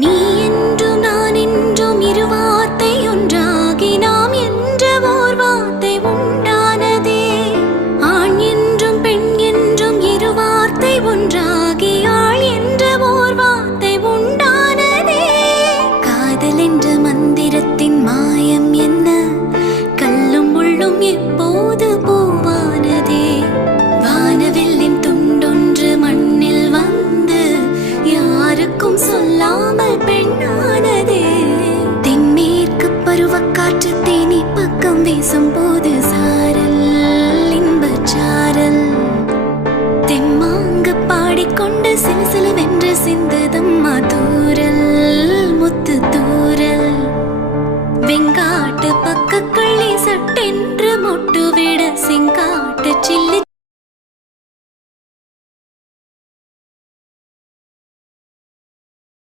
நீ என்றும் நான் என்றும் இரு வார்த்தை ஒன்றாகி நாம் என்ற ஓர் வார்த்தை உண்டானதே. ஆண் என்றும் பெண் என்றும் இரு வார்த்தை ஒன்றாகி ஆள் என்ற ஓர் வார்த்தை உண்டானதே. காதல் என்ற மந்திரத்தின் மாயம் என்ன? கல்லும் முள்ளும் எப்போது பூவானதே. வானவில்லின் துண்டொன்று மண்ணில் வந்து யாருக்கும் சொல்லாமல் பெண்ணானதே. தென்மேற்கு பருவக்காற்று தேனி பக்கம் வீசும் போது சாரல் இன்பச்சாரல் தெம்மாங்கு பாடிக்கொண்டு சிலுசிலுவென்று சிந்துதம்மா தூரல் முத்து தூரல். வெங்காட்டு பக்கக்கள்ளி சட்டென்று மொட்டுவிட செங்காட்டு சில்லி